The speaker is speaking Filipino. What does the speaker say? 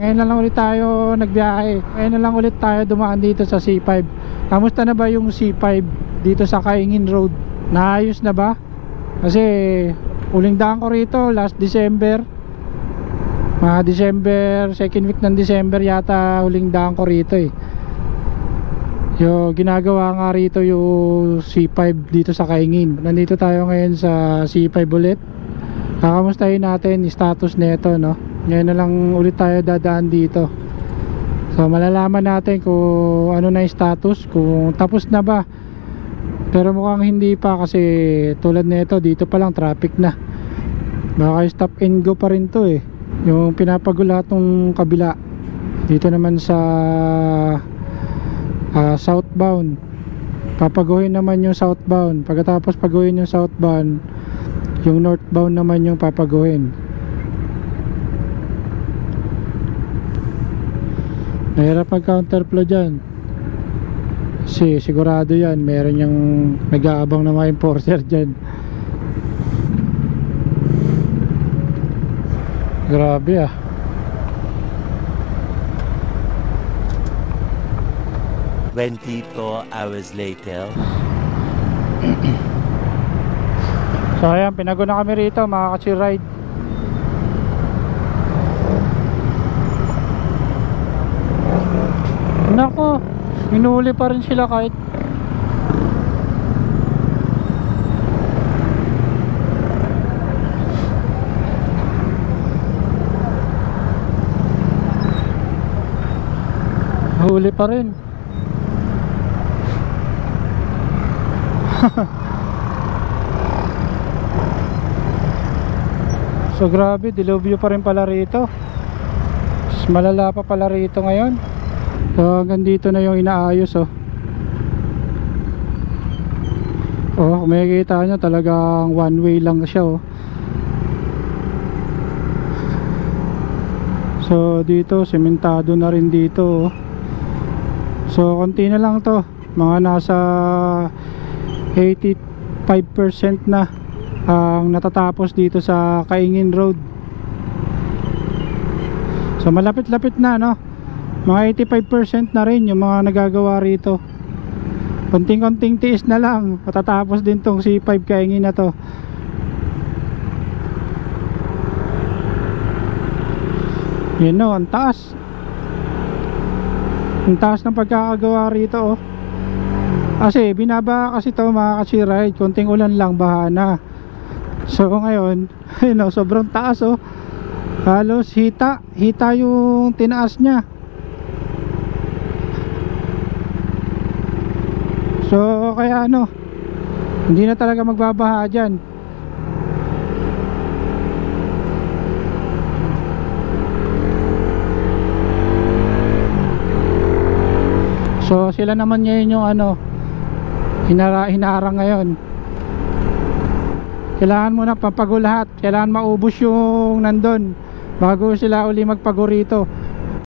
Ngayon na lang ulit tayo nagbiyahe. Ngayon na lang ulit tayo dumaan dito sa C5. Kamusta na ba yung C5 dito sa Kaingin Road? Naayos na ba? Kasi uling daan ko rito last December. Mga December, second week ng December yata huling daan ko rito eh. Yung ginagawa nga rito yung C5 dito sa Kaingin. Nandito tayo ngayon sa C5 ulit. Kakamustahin natin yung status nito, no? Ngayon na lang ulit tayo dadaan dito. So malalaman natin kung ano na yung status, kung tapos na ba. Pero mukhang hindi pa kasi tulad nito dito pa lang traffic na. Baka stop and go pa rin to eh. Yung pinapagulat ng kabila. Dito naman sa southbound. Papaguhin naman yung southbound. Pagkatapos paguhin yung southbound, yung northbound naman yung papaguhin. Mahirap mag counterflow dyan kasi sigurado yan meron yung nag-aabang na mga enforcer dyan. Grabe ah. Hours later. So ayan, pinago na kami rito mga ka-ride. Nako, minuli pa rin sila kahit huli pa rin. So grabe, dilubyo pa rin pala rito. Mas malala pa pala rito ngayon. So hanggang dito na yung inaayos oh. Oh, kung makikita nyo talagang one way lang siya oh. So dito sementado na rin dito oh. So konti na lang to. Mga nasa 85% na ang natatapos dito sa Kaingin Road. So malapit-lapit na no. Mga 85% na rin yung mga nagagawa rito. Konting-konting tiis na lang, matatapos din tong C5 Kaingin na to. Yun no, ang taas. Ang taas ng pagkakagawa rito oh. Kasi binaba kasi to mga ka-ride, konting ulan lang baha na. So ngayon, ayun oh, sobrang taas oh. Halos hita yung tinaas niya. So kaya ano, hindi na talaga magbabaha dyan. So sila naman ngayon yung ano, hinarang ngayon. Kailangan muna papago lahat. Kailangan maubos yung nandun bago sila uli magpago rito.